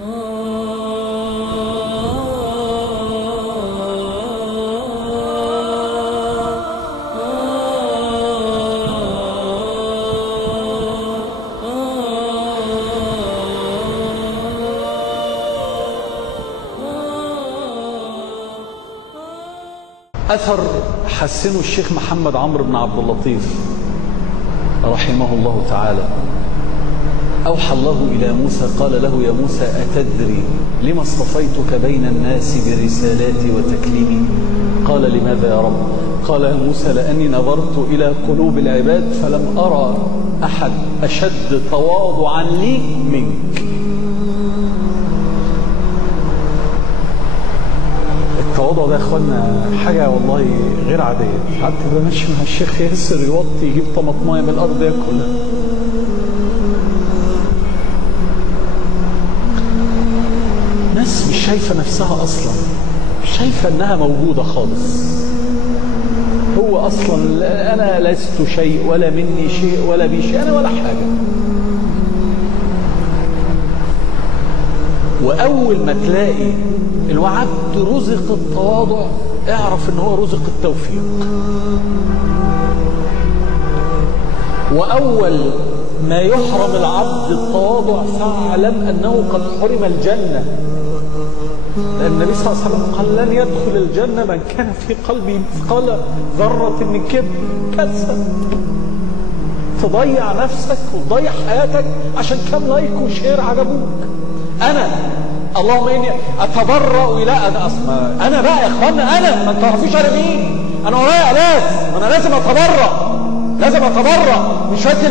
أثر حسنه الشيخ محمد عمرو بن عبد اللطيف رحمه الله تعالى. أوحى الله إلى موسى قال له: يا موسى أتدري لما اصطفيتك بين الناس برسالاتي وتكليمي؟ قال: لماذا يا رب؟ قال: يا موسى لأني نظرت إلى قلوب العباد فلم أرى أحد أشد تواضعا لي منك. التواضع ده يا اخوانا حاجه والله غير عاديه. قعدت تبقى ماشي مع الشيخ ياسر يوطي يجيب طماطمايه من الارض ياكلها. ناس مش شايفه نفسها اصلا، مش شايفه انها موجوده خالص. هو اصلا انا لست شيء ولا مني شيء ولا بي شيء، انا ولا حاجه. واول ما تلاقي العبد رزق التواضع اعرف ان هو رزق التوفيق. واول ما يحرم العبد التواضع فاعلم انه قد حرم الجنه. لان النبي صلى الله عليه وسلم قال: لن يدخل الجنه من كان في قلبه مثقال ذره من كبر. كسل تضيع نفسك وتضيع حياتك عشان كام لايك وشير عجبوك. انا اللهم اني اتبرأ الى انا بقى يا اخوانا، انا ما تعرفوش انا مين. انا ورايا ناس، انا لازم اتبرأ، لازم اتبرأ من شويه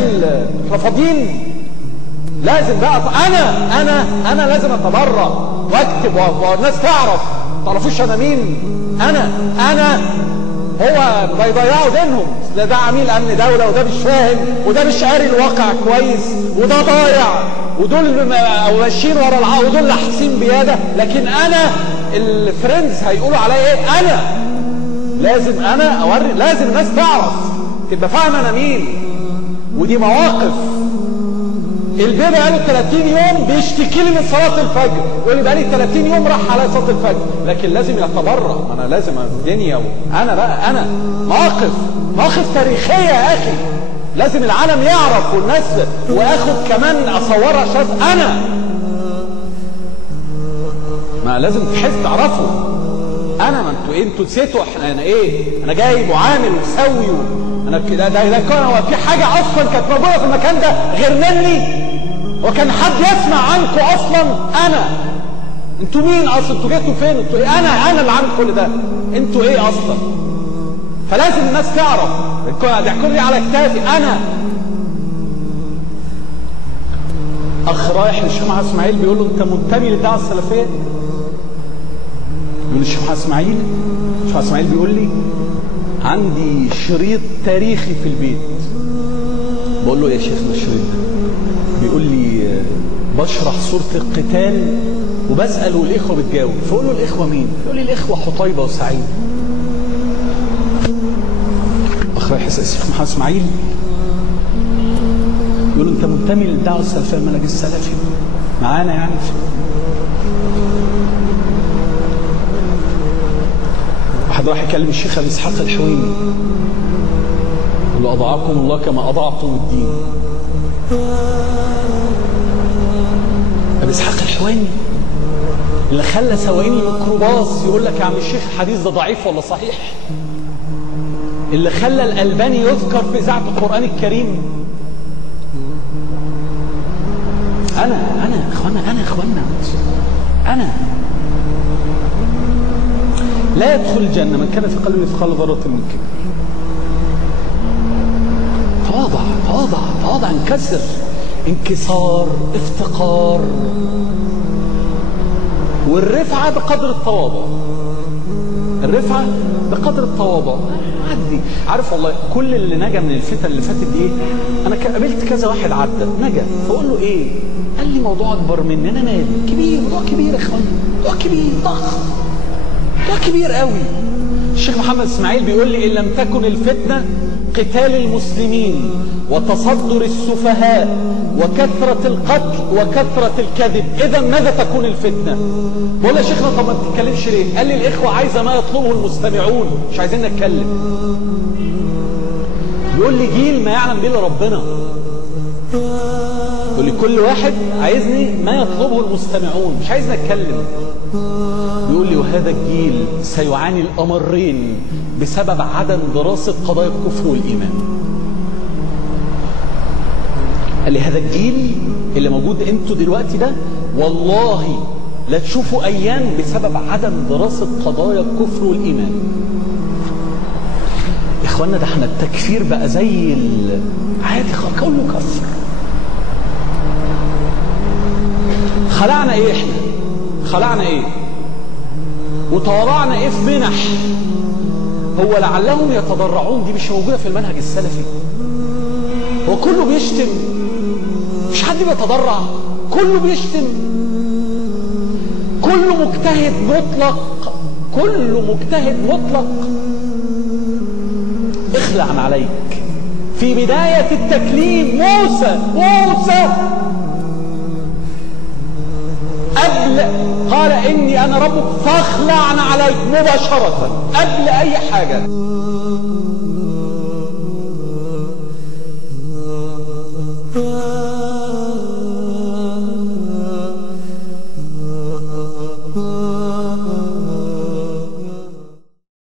الرفاضين. لازم بقى انا لازم اتبرأ واكتب والناس تعرف. ما تعرفوش انا مين. انا هو بيضيعوا دينهم. ده عميل امن دوله، وده مش فاهم، وده مش قاري الواقع كويس، وده ضايع، ودول ماشيين ورا ودول لاحسين بياده. لكن انا الفريندز هيقولوا عليا ايه؟ انا لازم انا اوري، لازم الناس تعرف تبقى فاهمه انا مين. ودي مواقف. البيبي بقاله 30 يوم بيشتكي لي من صلاه الفجر، يقول لي بقالي 30 يوم راح على صلاه الفجر، لكن لازم يتبرأ. انا لازم الدنيا انا بقى انا مواقف تاريخيه يا اخي، لازم العالم يعرف والناس، واخد كمان اصورها عشان انا ما لازم تحس تعرفوا انا. ما انتوا نسيتوا انا ايه؟ انا جايب وعامل وسوي انا كده. ده كان هو في حاجه اصلا كانت موجوده في المكان ده غير مني؟ وكان حد يسمع عنكم اصلا؟ انا انتوا مين اصلا؟ انتوا جيتوا فين؟ انتوا ايه؟ انا اللي عامل كل ده. انتوا ايه اصلا؟ فلازم الناس تعرف. ده كله على كتافي انا. اخ رايح للشيخ محمد اسماعيل بيقول له: انت منتمي للدعوه السلفيه؟ يقول الشيخ محمد اسماعيل، الشيخ محمد اسماعيل بيقول لي: عندي شريط تاريخي في البيت. بقول له: يا شيخنا الشريط ده؟ بيقول لي: بشرح سوره القتال وبسال والاخوه بتجاوب. فاقول له: الاخوه مين؟ يقول لي: الاخوه حطيبه وسعيد. اخ رايح يسال الشيخ محمد اسماعيل يقول له: انت منتمي للدعوه السلفيه، المنهج السلفي معانا يعني؟ واحد راح يكلم الشيخ ابي اسحاق الحويني يقول له: اضاعكم الله كما اضاعتم الدين. ابي اسحاق الحويني اللي خلى سواقين الميكروباص يقول لك: يا عم الشيخ الحديث ده ضعيف ولا صحيح؟ اللي خلى الألباني يذكر في إذاعة القرآن الكريم. أنا لا يدخل الجنة من كان في قلبه مثقال ذرة من كبر. تواضع انكسر، انكسار، افتقار. والرفعة بقدر التواضع، الرفعة بقدر التواضع. عدي. عارف والله كل اللي نجا من الفتن اللي فاتت دي ايه؟ انا قابلت كذا واحد عدى نجا، فاقول له: ايه؟ قال لي: موضوع اكبر مني. انا مالي؟ كبير، موضوع كبير يا اخوان، موضوع كبير ضخم، موضوع كبير قوي. الشيخ محمد اسماعيل بيقول لي إن لم تكن الفتنة قتال المسلمين وتصدر السفهاء وكثرة القتل وكثرة الكذب، إذا ماذا تكون الفتنة؟ بقول يا شيخنا طب ما تتكلمش ليه؟ قال لي الإخوة عايزة ما يطلبه المستمعون، مش عايزين نتكلم. بيقول لي جيل ما يعلم به الا ربنا. يقول لي كل واحد عايزني ما يطلبه المستمعون، مش عايزني اتكلم. بيقول لي وهذا الجيل سيعاني الأمرين بسبب عدم دراسة قضايا الكفر والإيمان. قال لي هذا الجيل اللي موجود انتوا دلوقتي ده والله لا تشوفوا أيام بسبب عدم دراسة قضايا الكفر والإيمان. يا إخوانا ده احنا التكفير بقى زي عادي، كله كفر. خلعنا ايه احنا؟ خلعنا ايه؟ وتورعنا ايه في منح؟ هو لعلهم يتضرعون دي مش موجودة في المنهج السلفي. هو كله بيشتم، مش حد بيتضرع، كله بيشتم، كله مجتهد مطلق، كله مجتهد مطلق. اخلع عليك. في بداية التكليم موسى قبل قال إني أنا ربك فاخلع عليك مباشرة قبل أي حاجة.